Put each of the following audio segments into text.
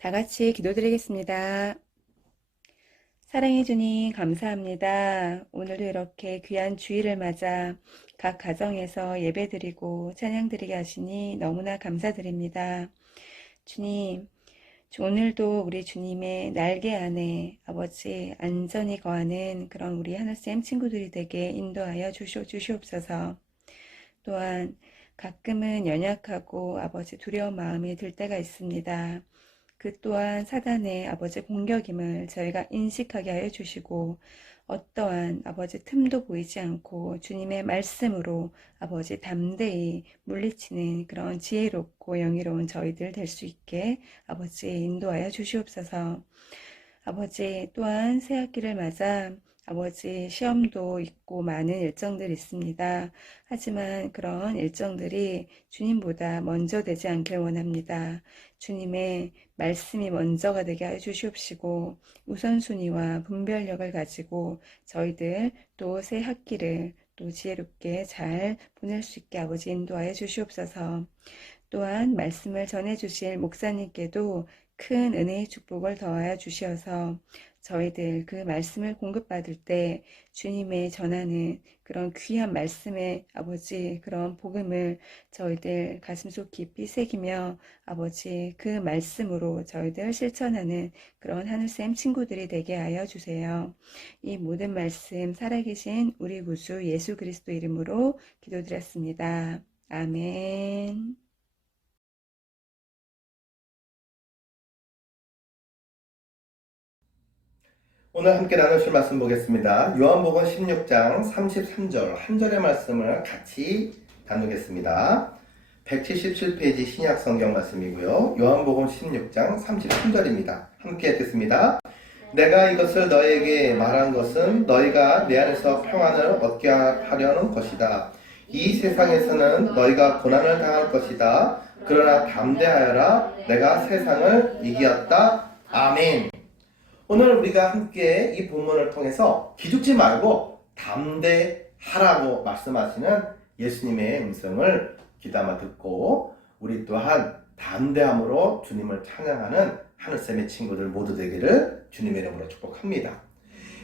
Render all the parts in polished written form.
다 같이 기도드리겠습니다. 사랑해 주님 감사합니다. 오늘도 이렇게 귀한 주일을 맞아 각 가정에서 예배드리고 찬양드리게 하시니 너무나 감사드립니다. 주님, 오늘도 우리 주님의 날개 안에 아버지 안전히 거하는 그런 우리 하늘쌤 친구들이 되게 인도하여 주시옵소서. 또한 가끔은 연약하고 아버지 두려운 마음이 들 때가 있습니다. 그 또한 사단의 아버지 공격임을 저희가 인식하게 하여 주시고 어떠한 아버지 틈도 보이지 않고 주님의 말씀으로 아버지 담대히 물리치는 그런 지혜롭고 영예로운 저희들 될 수 있게 아버지 인도하여 주시옵소서. 아버지 또한 새학기를 맞아 아버지 시험도 있고 많은 일정들이 있습니다. 하지만 그런 일정들이 주님보다 먼저 되지 않길 원합니다. 주님의 말씀이 먼저가 되게 하여 주시옵시고 우선순위와 분별력을 가지고 저희들 또 새 학기를 또 지혜롭게 잘 보낼 수 있게 아버지 인도하여 주시옵소서. 또한 말씀을 전해주실 목사님께도 큰 은혜의 축복을 더하여 주시어서 저희들 그 말씀을 공급받을 때 주님의 전하는 그런 귀한 말씀의 아버지 그런 복음을 저희들 가슴속 깊이 새기며 아버지 그 말씀으로 저희들 실천하는 그런 하늘샘 친구들이 되게 하여 주세요. 이 모든 말씀 살아계신 우리 구주 예수 그리스도 이름으로 기도드렸습니다. 아멘. 오늘 함께 나누실 말씀 보겠습니다. 요한복음 16장 33절 한 절의 말씀을 같이 나누겠습니다. 177페이지 신약 성경 말씀이고요. 요한복음 16장 33절입니다. 함께 읽겠습니다. 내가 이것을 너에게 말한 것은 너희가 내 안에서 평안을 얻게 하려는 것이다. 이 세상에서는 너희가 고난을 당할 것이다. 그러나 담대하여라. 내가 세상을 이기었다. 아멘. 오늘 우리가 함께 이 본문을 통해서 기죽지 말고 담대하라고 말씀하시는 예수님의 음성을 귀담아 듣고 우리 또한 담대함으로 주님을 찬양하는 하늘샘의 친구들 모두 되기를 주님의 이름으로 축복합니다.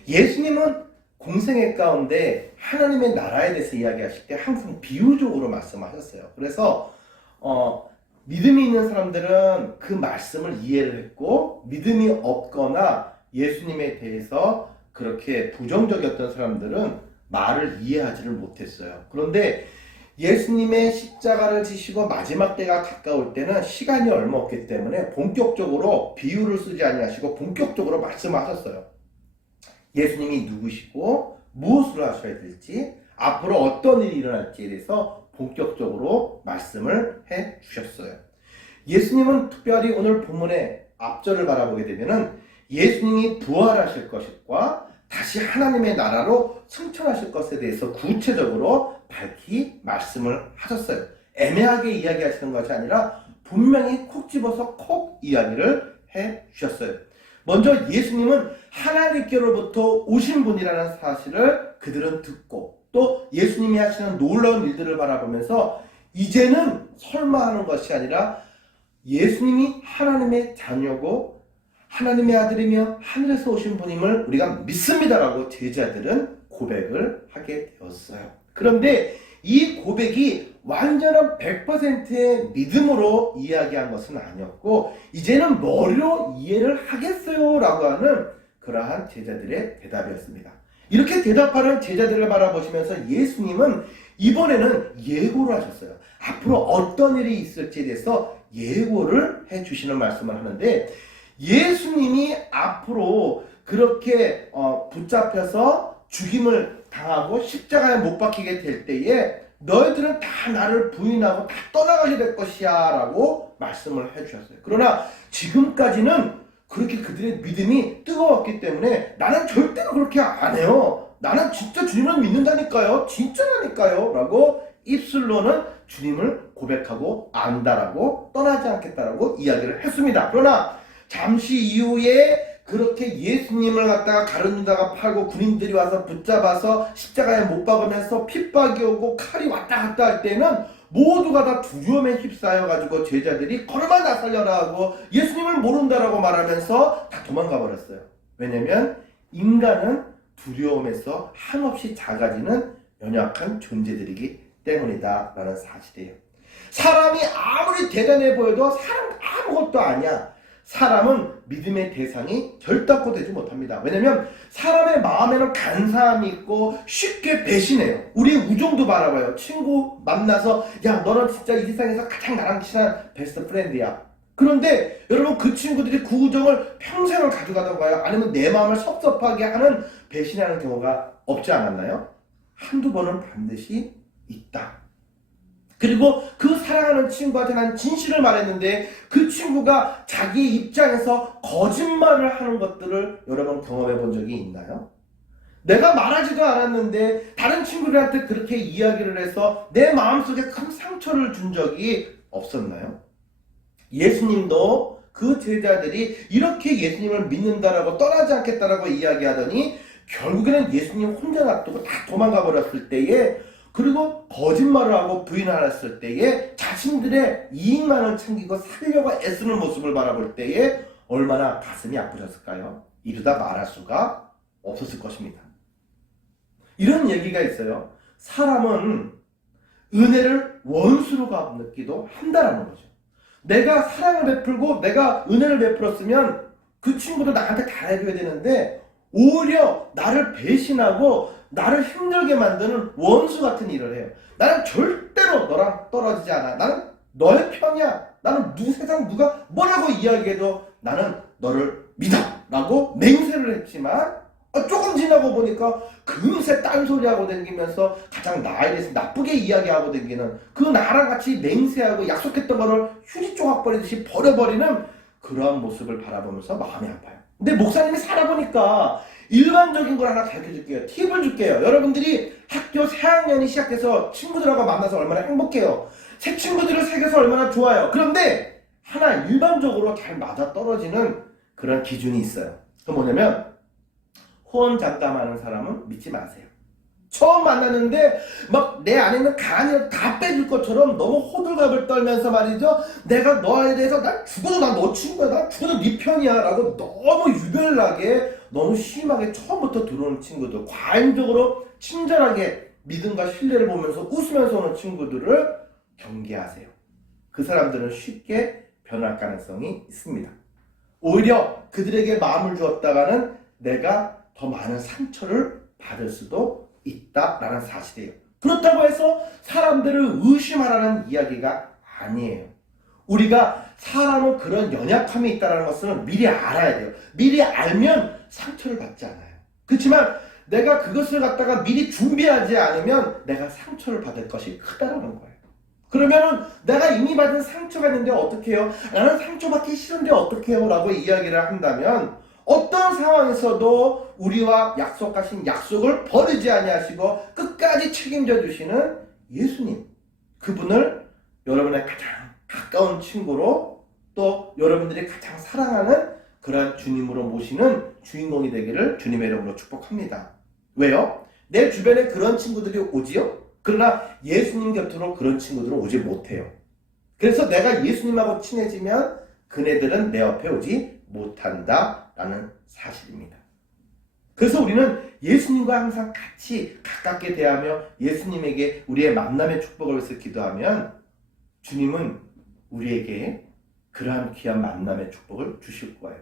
예수님은 공생애 가운데 하나님의 나라에 대해서 이야기하실 때 항상 비유적으로 말씀하셨어요. 그래서 믿음이 있는 사람들은 그 말씀을 이해를 했고 믿음이 없거나 예수님에 대해서 그렇게 부정적이었던 사람들은 말을 이해하지를 못했어요. 그런데 예수님의 십자가를 지시고 마지막 때가 가까울 때는 시간이 얼마 없기 때문에 본격적으로 비유를 쓰지 아니하시고 본격적으로 말씀하셨어요. 예수님이 누구시고 무엇을 하셔야 될지 앞으로 어떤 일이 일어날지에 대해서 본격적으로 말씀을 해 주셨어요. 예수님은 특별히 오늘 본문의 앞절을 바라보게 되면은 예수님이 부활하실 것과 다시 하나님의 나라로 승천하실 것에 대해서 구체적으로 밝히 말씀을 하셨어요. 애매하게 이야기하시는 것이 아니라 분명히 콕 집어서 콕 이야기를 해 주셨어요. 먼저 예수님은 하나님께로부터 오신 분이라는 사실을 그들은 듣고 또 예수님이 하시는 놀라운 일들을 바라보면서 이제는 설마 하는 것이 아니라 예수님이 하나님의 자녀고 하나님의 아들이며 하늘에서 오신 분임을 우리가 믿습니다라고 제자들은 고백을 하게 되었어요. 그런데 이 고백이 완전한 100%의 믿음으로 이야기한 것은 아니었고 이제는 머리로 이해를 하겠어요 라고 하는 그러한 제자들의 대답이었습니다. 이렇게 대답하는 제자들을 바라보시면서 예수님은 이번에는 예고를 하셨어요. 앞으로 어떤 일이 있을지에 대해서 예고를 해주시는 말씀을 하는데 예수님이 앞으로 그렇게 붙잡혀서 죽임을 당하고 십자가에 못 박히게 될 때에 너희들은 다 나를 부인하고 다 떠나가게 될 것이야 라고 말씀을 해주셨어요. 그러나 지금까지는 그렇게 그들의 믿음이 뜨거웠기 때문에 나는 절대로 그렇게 안 해요. 나는 진짜 주님을 믿는다니까요. 진짜라니까요 라고 입술로는 주님을 고백하고 안다라고 떠나지 않겠다라고 이야기를 했습니다. 그러나 잠시 이후에 그렇게 예수님을 갖다가 가룟유다가 팔고 군인들이 와서 붙잡아서 십자가에 못 박으면서 핍박이 오고 칼이 왔다 갔다 할 때는 모두가 다 두려움에 휩싸여가지고 제자들이 걸어만 나살려라 하고 예수님을 모른다라고 말하면서 다 도망가 버렸어요. 왜냐면 인간은 두려움에서 한없이 작아지는 연약한 존재들이기 때문이다 라는 사실이에요. 사람이 아무리 대단해 보여도 사람 아무것도 아니야. 사람은 믿음의 대상이 결단코 되지 못합니다. 왜냐면 사람의 마음에는 간사함이 있고 쉽게 배신해요. 우리 우정도 바라봐요. 친구 만나서 야 너는 진짜 이 세상에서 가장 나랑 친한 베스트 프렌드야. 그런데 여러분 그 친구들이 그 우정을 평생을 가져가던 가요? 아니면 내 마음을 섭섭하게 하는 배신하는 경우가 없지 않았나요? 한두 번은 반드시 있다. 그리고 그 사랑하는 친구한테 난 진실을 말했는데 그 친구가 자기 입장에서 거짓말을 하는 것들을 여러분 경험해 본 적이 있나요? 내가 말하지도 않았는데 다른 친구들한테 그렇게 이야기를 해서 내 마음속에 큰 상처를 준 적이 없었나요? 예수님도 그 제자들이 이렇게 예수님을 믿는다라고 떠나지 않겠다라고 이야기하더니 결국에는 예수님 혼자 놔두고 다 도망가 버렸을 때에 그리고 거짓말을 하고 부인하였을 때에 자신들의 이익만을 챙기고 살려고 애쓰는 모습을 바라볼 때에 얼마나 가슴이 아프셨을까요? 이루다 말할 수가 없었을 것입니다. 이런 얘기가 있어요. 사람은 은혜를 원수로 갚기도 한다라는 거죠. 내가 사랑을 베풀고 내가 은혜를 베풀었으면 그 친구도 나한테 잘해줘야 되는데 오히려 나를 배신하고 나를 힘들게 만드는 원수 같은 일을 해요. 나는 절대로 너랑 떨어지지 않아. 나는 너의 편이야. 나는 세상 누가 뭐라고 이야기해도 나는 너를 믿어 라고 맹세를 했지만 조금 지나고 보니까 금세 딴소리하고 다니면서 가장 나에 대해서 나쁘게 이야기하고 다니는 그 나랑 같이 맹세하고 약속했던 거를 휴지 조각 버리듯이 버려버리는 그러한 모습을 바라보면서 마음이 아파요. 근데 목사님이 살아보니까 일반적인 걸 하나 가르쳐 줄게요. 팁을 줄게요. 여러분들이 학교 새학년이 시작해서 친구들하고 만나서 얼마나 행복해요. 새 친구들을 사귀어서 얼마나 좋아요. 그런데 하나 일반적으로 잘 맞아떨어지는 그런 기준이 있어요. 그 뭐냐면 호언장담하는 사람은 믿지 마세요. 처음 만났는데 막 내 안에 있는 간이 다 빼줄 것처럼 너무 호들갑을 떨면서 말이죠. 내가 너에 대해서 난 죽어도 난 너 친구야. 난 죽어도 네 편이야 라고 너무 유별나게 너무 심하게 처음부터 들어오는 친구들, 과잉적으로 친절하게 믿음과 신뢰를 보면서 웃으면서 오는 친구들을 경계하세요. 그 사람들은 쉽게 변할 가능성이 있습니다. 오히려 그들에게 마음을 주었다가는 내가 더 많은 상처를 받을 수도 있다라는 사실이에요. 그렇다고 해서 사람들을 의심하라는 이야기가 아니에요. 우리가 사람은 그런 연약함이 있다는 것은 미리 알아야 돼요. 미리 알면 상처를 받지 않아요. 그렇지만 내가 그것을 갖다가 미리 준비하지 않으면 내가 상처를 받을 것이 크다는 거예요. 그러면은 내가 이미 받은 상처가 있는데 어떻게 해요? 나는 상처받기 싫은데 어떻게 해요? 라고 이야기를 한다면 어떤 상황에서도 우리와 약속하신 약속을 버리지 아니하시고 끝까지 책임져 주시는 예수님, 그분을 여러분의 가장 가까운 친구로 또 여러분들이 가장 사랑하는 그러한 주님으로 모시는 주인공이 되기를 주님의 이름으로 축복합니다. 왜요? 내 주변에 그런 친구들이 오지요? 그러나 예수님 곁으로 그런 친구들은 오지 못해요. 그래서 내가 예수님하고 친해지면 그네들은 내 옆에 오지 못한다라는 사실입니다. 그래서 우리는 예수님과 항상 같이 가깝게 대하며 예수님에게 우리의 만남의 축복을 위해서 기도하면 주님은 우리에게 그러한 귀한 만남의 축복을 주실 거예요.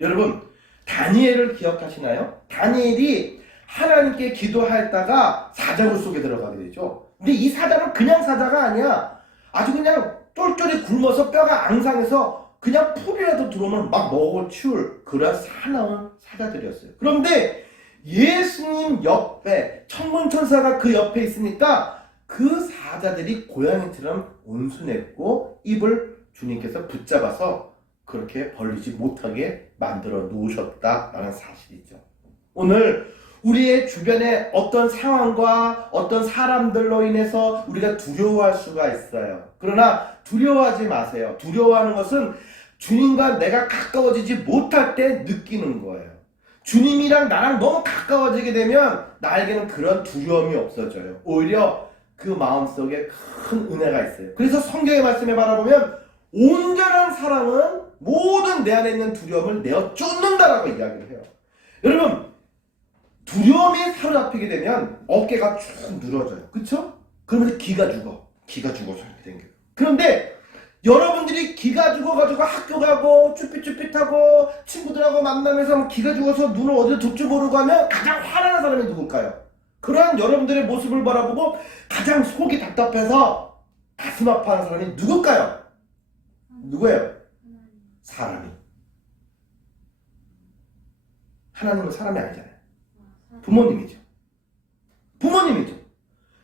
여러분, 다니엘을 기억하시나요? 다니엘이 하나님께 기도하다가 사자굴 속에 들어가게 되죠. 근데 이 사자는 그냥 사자가 아니야. 아주 그냥 쫄쫄이 굶어서 뼈가 앙상해서 그냥 풀이라도 들어오면 막 먹어 치울 그런 사나운 사자들이었어요. 그런데 예수님 옆에 천문천사가 그 옆에 있으니까 그 사자들이 고양이처럼 온순했고 입을 주님께서 붙잡아서 그렇게 벌리지 못하게 만들어 놓으셨다라는 사실이죠. 오늘 우리의 주변에 어떤 상황과 어떤 사람들로 인해서 우리가 두려워할 수가 있어요. 그러나 두려워하지 마세요. 두려워하는 것은 주님과 내가 가까워지지 못할 때 느끼는 거예요. 주님이랑 나랑 너무 가까워지게 되면 나에게는 그런 두려움이 없어져요. 오히려 그 마음속에 큰 은혜가 있어요. 그래서 성경의 말씀에 바라보면 온전한 사랑은 모든 내 안에 있는 두려움을 내어 쫓는다라고 이야기를 해요. 여러분, 두려움이 사로잡히게 되면 어깨가 쭉 늘어져요. 그쵸? 그러면서 기가 죽어. 기가 죽어서 이렇게 생겨요. 그런데 여러분들이 기가 죽어가지고 학교 가고 쭈삣쭈삣하고 친구들하고 만나면서 기가 죽어서 눈을 어디로 둘줄 모르고 하면 가장 화나는 사람이 누굴까요? 그러한 여러분들의 모습을 바라보고 가장 속이 답답해서 가슴 아파하는 사람이 누굴까요? 누구예요? 사람이. 하나님은 사람이 아니잖아요. 부모님이죠. 부모님이죠.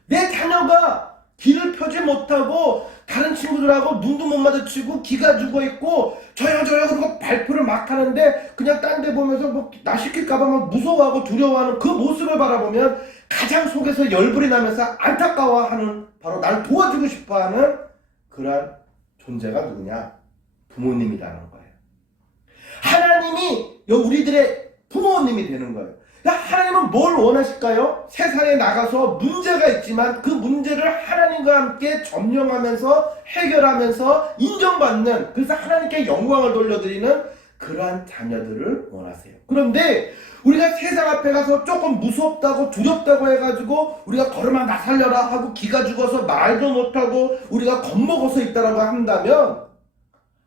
내 자녀가 길을 펴지 못하고 다른 친구들하고 눈도 못 마주치고 기가 죽어있고 저요 그러고 발표를 막 하는데 그냥 딴 데 보면서 뭐 나 시킬까봐 막 무서워하고 두려워하는 그 모습을 바라보면 가장 속에서 열불이 나면서 안타까워하는, 바로 날 도와주고 싶어하는 그러한 존재가 누구냐? 부모님이라는 거예요. 하나님이 우리들의 부모님이 되는 거예요. 하나님은 뭘 원하실까요? 세상에 나가서 문제가 있지만 그 문제를 하나님과 함께 점령하면서 해결하면서 인정받는, 그래서 하나님께 영광을 돌려드리는 그러한 자녀들을 원하세요. 그런데 우리가 세상 앞에 가서 조금 무섭다고 두렵다고 해가지고 우리가 걸음아 나 살려라 하고 기가 죽어서 말도 못하고 우리가 겁먹어서 있다라고 한다면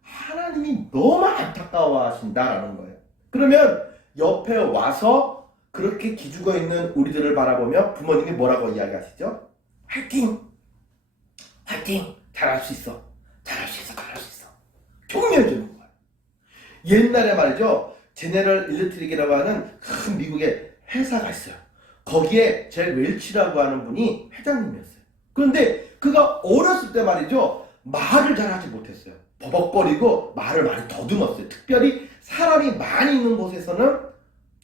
하나님이 너무 안타까워하신다라는 거예요. 그러면 옆에 와서 그렇게 기죽어 있는 우리들을 바라보며 부모님이 뭐라고 이야기하시죠? 화이팅! 화이팅! 잘할 수 있어. 잘할 수 있어. 잘할 수 있어. 격려해 주는 거예요. 옛날에 말이죠. 제네럴 일렉트릭이라고 하는 큰 미국의 회사가 있어요. 거기에 제 웰치라고 하는 분이 회장님이었어요. 그런데 그가 어렸을 때 말이죠. 말을 잘하지 못했어요. 버벅거리고 말을 많이 더듬었어요. 특별히 사람이 많이 있는 곳에서는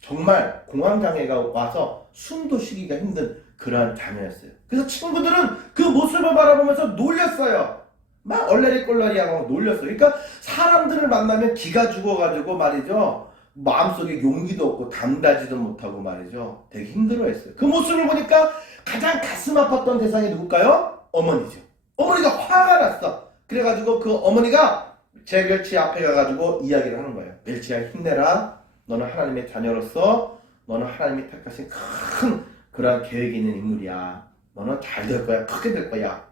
정말 공황장애가 와서 숨도 쉬기가 힘든 그러한 자녀였어요. 그래서 친구들은 그 모습을 바라보면서 놀렸어요. 막 얼레리꼴레리하고 놀렸어요. 그러니까 사람들을 만나면 기가 죽어가지고 말이죠. 마음속에 용기도 없고 담다지도 못하고 말이죠. 되게 힘들어했어요. 그 모습을 보니까 가장 가슴 아팠던 대상이 누굴까요? 어머니죠. 어머니가 화가 났어. 그래가지고 그 어머니가 제 멸치 앞에 가가지고 이야기를 하는 거예요. 멸치야 힘내라. 너는 하나님의 자녀로서 너는 하나님이 택하신 큰 그러한 계획이 있는 인물이야. 너는 잘 될 거야. 크게 될 거야.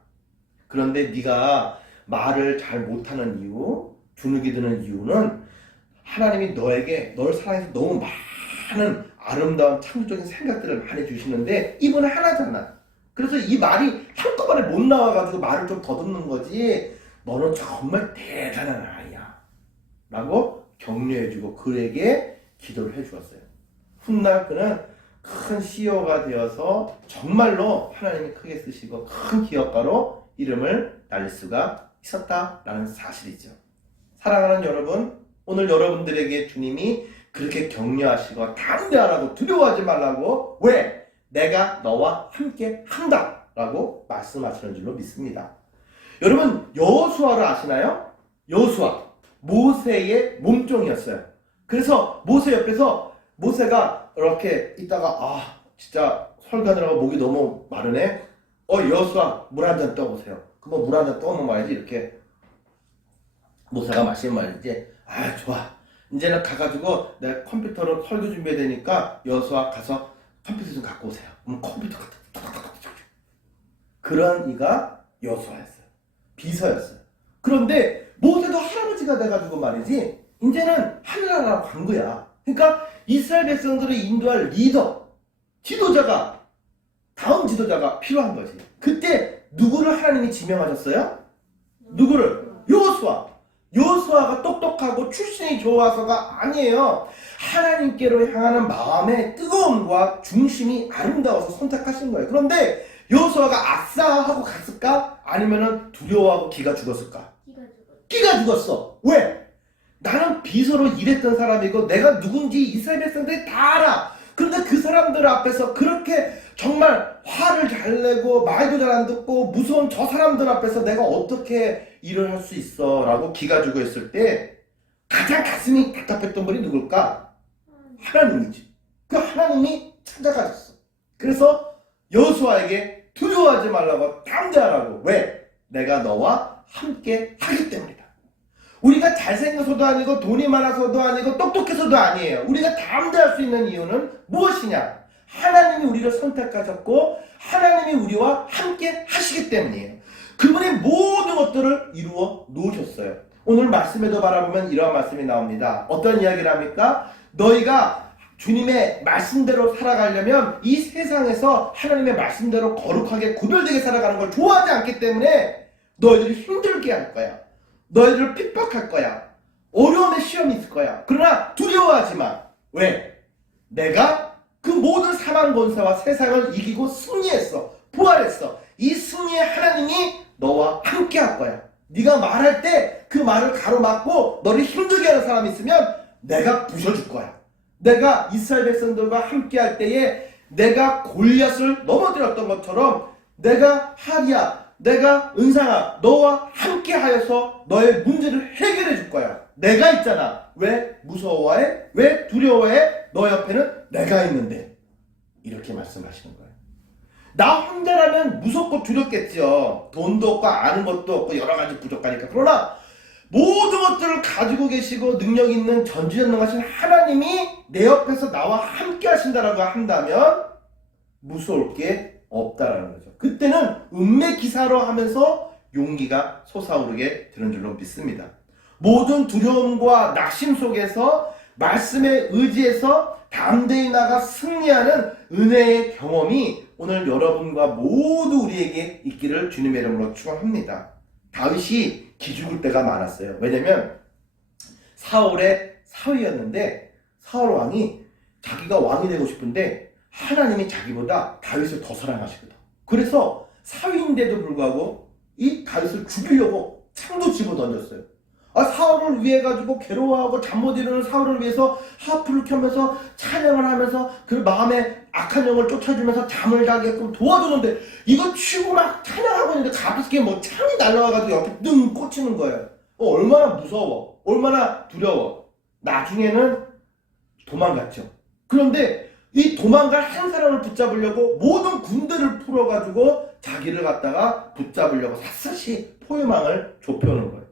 그런데 네가 말을 잘 못하는 이유, 주눅이 드는 이유는 하나님이 너에게 널 사랑해서 너무 많은 아름다운 창조적인 생각들을 많이 주시는데 이분은 하나잖아. 그래서 이 말이 한꺼번에 못 나와가지고 말을 좀 더듬는 거지. 너는 정말 대단한 아이야. 라고 격려해주고 그에게 기도를 해주었어요. 훗날 그는 큰 CEO가 되어서 정말로 하나님이 크게 쓰시고 큰 기업가로 이름을 날릴 수가 있었다라는 사실이죠. 사랑하는 여러분, 오늘 여러분들에게 주님이 그렇게 격려하시고 담대하라고 두려워하지 말라고, 왜? 내가 너와 함께 한다 라고 말씀하시는 줄로 믿습니다. 여러분, 여호수아를 아시나요? 여호수아, 모세의 몸종이었어요. 그래서 모세 옆에서 모세가 이렇게 있다가 진짜 설교하느라고 목이 너무 마르네. 여호수아 물 한 잔 떠보세요. 그럼 물 한 잔 떠오면 말이지 이렇게 모세가 마시는 말이지. 좋아. 이제는 가가지고 내 컴퓨터로 설교 준비해야 되니까 여호수아 가서 컴퓨터 좀 갖고 오세요. 컴퓨터 갖다 그런 이가 여호수아였어요. 비서였어요. 그런데 모세도 할아버지가 돼가지고 말이지 이제는 하늘나라로 간 거야. 그러니까 이스라엘 백성들을 인도할 리더, 지도자가, 다음 지도자가 필요한 거지. 그때 누구를 하나님이 지명하셨어요? 누구를? 여호수아. 여호수아가 똑똑하고 출신이 좋아서가 아니에요. 하나님께로 향하는 마음의 뜨거움과 중심이 아름다워서 선택하신 거예요. 그런데 여호수아가 아싸 하고 갔을까? 아니면은 두려워하고 기가 죽었을까? 기가 죽었어. 왜? 나는 비서로 일했던 사람이고 내가 누군지 이스라엘 백성들이 다 알아. 그런데 그 사람들 앞에서 그렇게 정말 화를 잘 내고 말도 잘 안 듣고 무서운 저 사람들 앞에서 내가 어떻게 일을 할 수 있어 라고 기가 죽어 있을 때 가장 가슴이 답답했던 분이 누굴까? 하나님이지. 그 하나님이 찾아가셨어. 그래서 여호수아에게 두려워하지 말라고 담대하라고. 왜? 내가 너와 함께 하기 때문이다. 우리가 잘생겨서도 아니고 돈이 많아서도 아니고 똑똑해서도 아니에요. 우리가 담대할 수 있는 이유는 무엇이냐? 하나님이 우리를 선택하셨고 하나님이 우리와 함께 하시기 때문이에요. 그분의 모든 것들을 이루어 놓으셨어요. 오늘 말씀에도 바라보면 이러한 말씀이 나옵니다. 어떤 이야기를 합니까? 너희가 주님의 말씀대로 살아가려면 이 세상에서 하나님의 말씀대로 거룩하게 구별되게 살아가는 걸 좋아하지 않기 때문에 너희들이 힘들게 할 거야. 너희들을 핍박할 거야. 어려움의 시험이 있을 거야. 그러나 두려워하지 마. 왜? 내가 그 모든 사망 권세와 세상을 이기고 승리했어. 부활했어. 이 승리의 하나님이 너와 함께 할 거야. 네가 말할 때 그 말을 가로막고 너를 힘들게 하는 사람이 있으면 내가 부셔줄 거야. 내가 이스라엘 백성들과 함께 할 때에 내가 골리앗을 넘어뜨렸던 것처럼 내가 하리야, 내가 은상아, 너와 함께 하여서 너의 문제를 해결해 줄 거야. 내가 있잖아. 왜 무서워해? 왜 두려워해? 너 옆에는 내가 있는데. 이렇게 말씀하시는 거예요. 나 혼자라면 무섭고 두렵겠죠. 돈도 없고 아는 것도 없고 여러 가지 부족하니까. 그러나 모든 것들을 가지고 계시고 능력 있는 전지전능하신 하나님이 내 옆에서 나와 함께 하신다라고 한다면 무서울 게 없다라는 거죠. 그때는 은매 기사로 하면서 용기가 솟아오르게 되는 줄로 믿습니다. 모든 두려움과 낙심 속에서 말씀에 의지해서 담대히 나가 승리하는 은혜의 경험이 오늘 여러분과 모두 우리에게 있기를 주님의 이름으로 축원합니다. 다윗이 기죽을 때가 많았어요. 왜냐면 사울의 사위였는데 사울 왕이 자기가 왕이 되고 싶은데 하나님이 자기보다 다윗을 더 사랑하시거든. 그래서 사위인데도 불구하고 이 다윗을 죽이려고 창도 집어 던졌어요. 사울을 위해 가지고 괴로워하고 잠 못 이루는 사울을 위해서 하프를 켜면서 찬양을 하면서 그 마음에 악한 영을 쫓아주면서 잠을 자게끔 도와주는데 이거 치고 막 찬양하고 있는데 갑자기 뭐 창이 날라와가지고 옆에 능 꽂히는 거예요. 얼마나 무서워, 얼마나 두려워. 나중에는 도망갔죠. 그런데 이 도망갈 한 사람을 붙잡으려고 모든 군대를 풀어가지고 자기를 갖다가 붙잡으려고 샅샅이 포위망을 좁혀오는 거예요.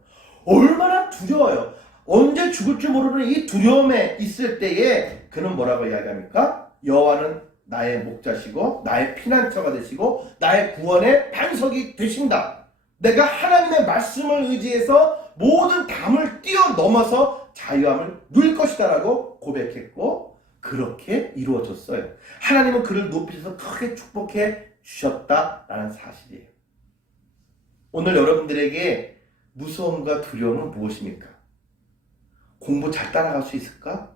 얼마나 두려워요. 언제 죽을 줄 모르는 이 두려움에 있을 때에 그는 뭐라고 이야기합니까? 여호와는 나의 목자시고 나의 피난처가 되시고 나의 구원의 반석이 되신다. 내가 하나님의 말씀을 의지해서 모든 담을 뛰어넘어서 자유함을 누릴 것이다 라고 고백했고 그렇게 이루어졌어요. 하나님은 그를 높이셔서 크게 축복해 주셨다라는 사실이에요. 오늘 여러분들에게 무서움과 두려움은 무엇입니까? 공부 잘 따라갈 수 있을까?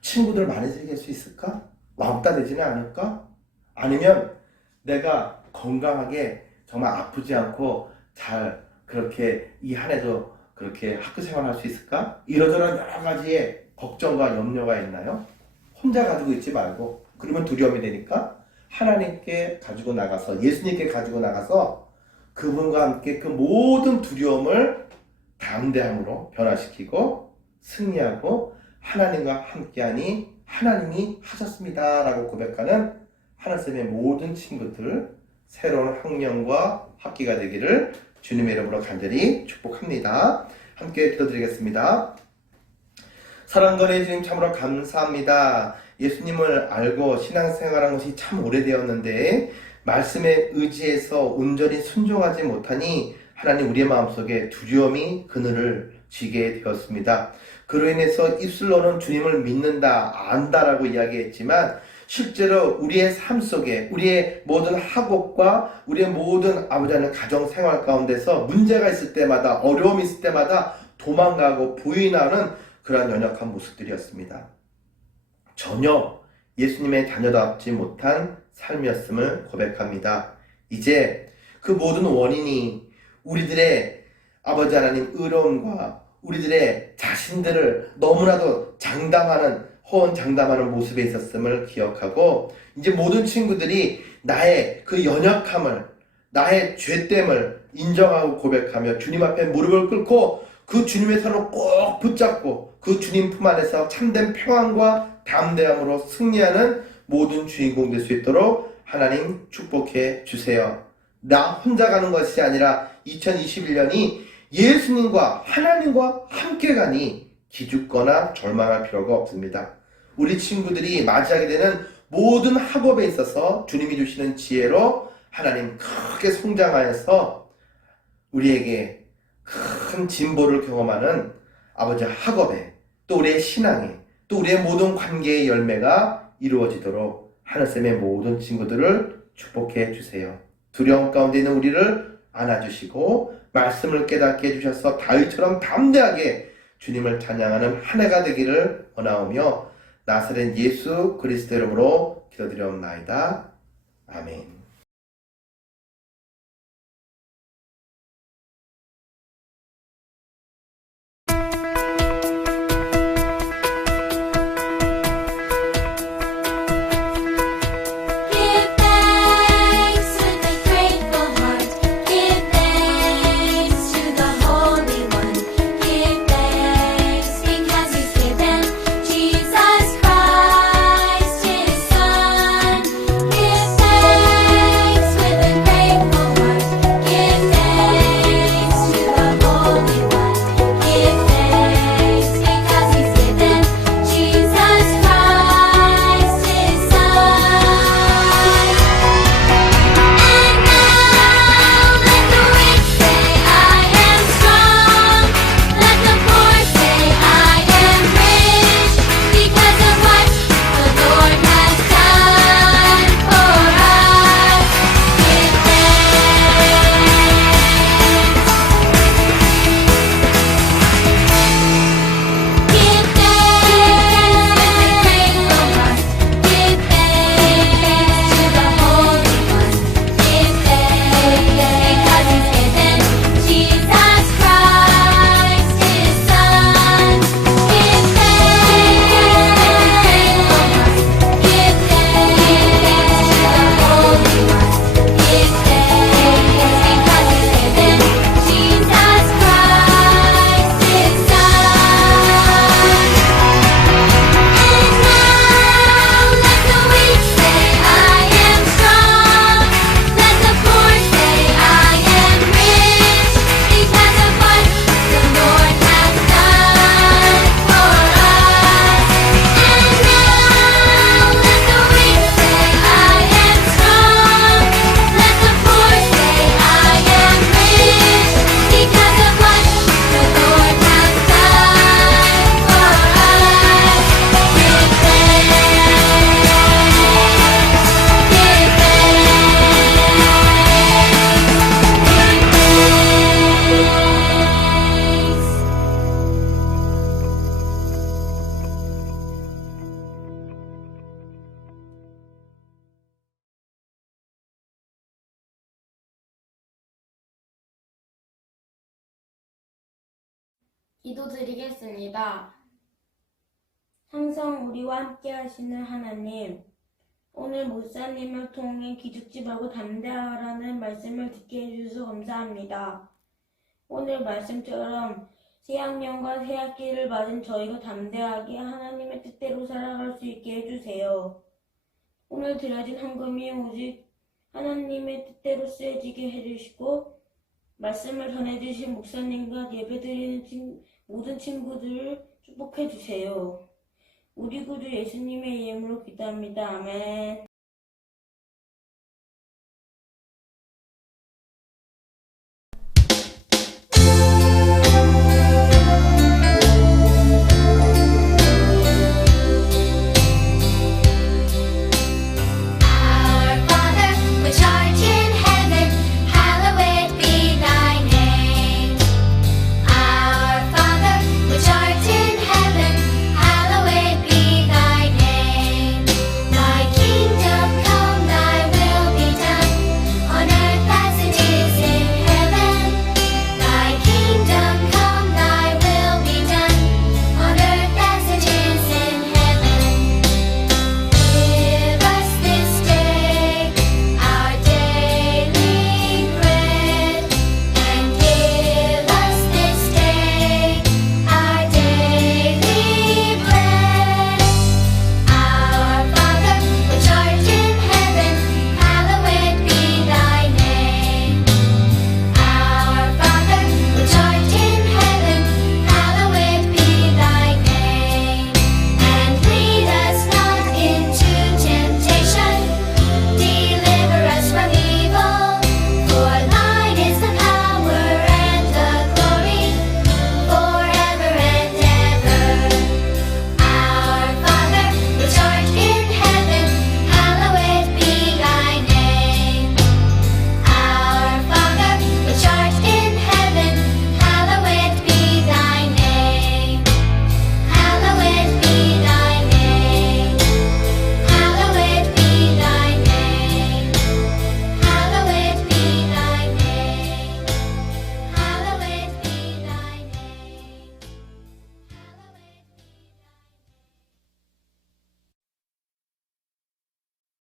친구들 많이 사귈 수 있을까? 왕따 되지는 않을까? 아니면 내가 건강하게 정말 아프지 않고 잘 그렇게 이 한 해도 그렇게 학교 생활할 수 있을까? 이러저런 여러 가지의 걱정과 염려가 있나요? 혼자 가지고 있지 말고 그러면 두려움이 되니까 하나님께 가지고 나가서 예수님께 가지고 나가서 그분과 함께 그 모든 두려움을 담대함으로 변화시키고 승리하고 하나님과 함께하니 하나님이 하셨습니다 라고 고백하는 하나님의 모든 친구들 새로운 학년과 학기가 되기를 주님의 이름으로 간절히 축복합니다. 함께 기도드리겠습니다. 사랑과 주님 참으로 감사합니다. 예수님을 알고 신앙생활한 것이 참 오래되었는데 말씀에 의지해서 온전히 순종하지 못하니 하나님 우리의 마음속에 두려움이 그늘을 지게 되었습니다. 그로 인해서 입술로는 주님을 믿는다, 안다라고 이야기했지만 실제로 우리의 삶 속에 우리의 모든 학업과 우리의 모든 아버지 하나님 가정생활 가운데서 문제가 있을 때마다 어려움이 있을 때마다 도망가고 부인하는 그러한 연약한 모습들이었습니다. 전혀 예수님의 자녀답지 못한 삶이었음을 고백합니다. 이제 그 모든 원인이 우리들의 아버지 하나님 의로움과 우리들의 자신들을 너무나도 호언장담하는 모습에 있었음을 기억하고 이제 모든 친구들이 나의 그 연약함을 나의 죄됨을 인정하고 고백하며 주님 앞에 무릎을 꿇고 그 주님의 손을 꼭 붙잡고 그 주님 품 안에서 참된 평안과 담대함으로 승리하는 모든 주인공 될 수 있도록 하나님 축복해 주세요. 나 혼자 가는 것이 아니라 2021년이 예수님과 하나님과 함께 가니 기죽거나 절망할 필요가 없습니다. 우리 친구들이 맞이하게 되는 모든 학업에 있어서 주님이 주시는 지혜로 하나님 크게 성장하여서 우리에게 큰 진보를 경험하는 아버지 학업에 또 우리의 신앙에 또 우리의 모든 관계의 열매가 이루어지도록 하늘쌤의 모든 친구들을 축복해 주세요. 두려움 가운데 있는 우리를 안아주시고 말씀을 깨닫게 해주셔서 다윗처럼 담대하게 주님을 찬양하는 한 해가 되기를 원하오며 나사렛 예수 그리스도 이름으로 기도드리옵나이다. 아멘. Give thanks with a grateful heart. Give thanks to the Holy One. Give thanks because He's given Jesus Christ His Son. Give thanks with a grateful heart. Give thanks to the Holy One. Give thanks because He's given Jesus Christ His Son. And now let the weak say, I am strong. Let the poor say, I am rich, because of what the Lord has done for us. Give thanks. Give thanks with a grateful heart. Give thanks to the Holy One. Give thanks because He's given Jesus Christ His Son. Give thanks with a grateful heart. Give thanks to the Holy One. Give thanks because He's given Jesus Christ His Son. And now let the weak say, I am strong. Let the poor say, I am rich, because of what the Lord has done for us. And now let the weak say, I am strong. Let the poor say, I am rich, because of what the Lord has done for us. Give thanks. 기도드리겠습니다. 항상 우리와 함께 하시는 하나님, 오늘 목사님을 통해 기죽지 말고 담대하라는 말씀을 듣게 해주셔서 감사합니다. 오늘 말씀처럼 새학년과 새학기를 맞은 저희가 담대하게 하나님의 뜻대로 살아갈 수 있게 해주세요. 오늘 드려진 헌금이 오직 하나님의 뜻대로 쓰여지게 해주시고 말씀을 전해주신 목사님과 예배드리는 모든 친구들을 축복해 주세요. 우리 구주 예수님의 이름으로 기도합니다. 아멘.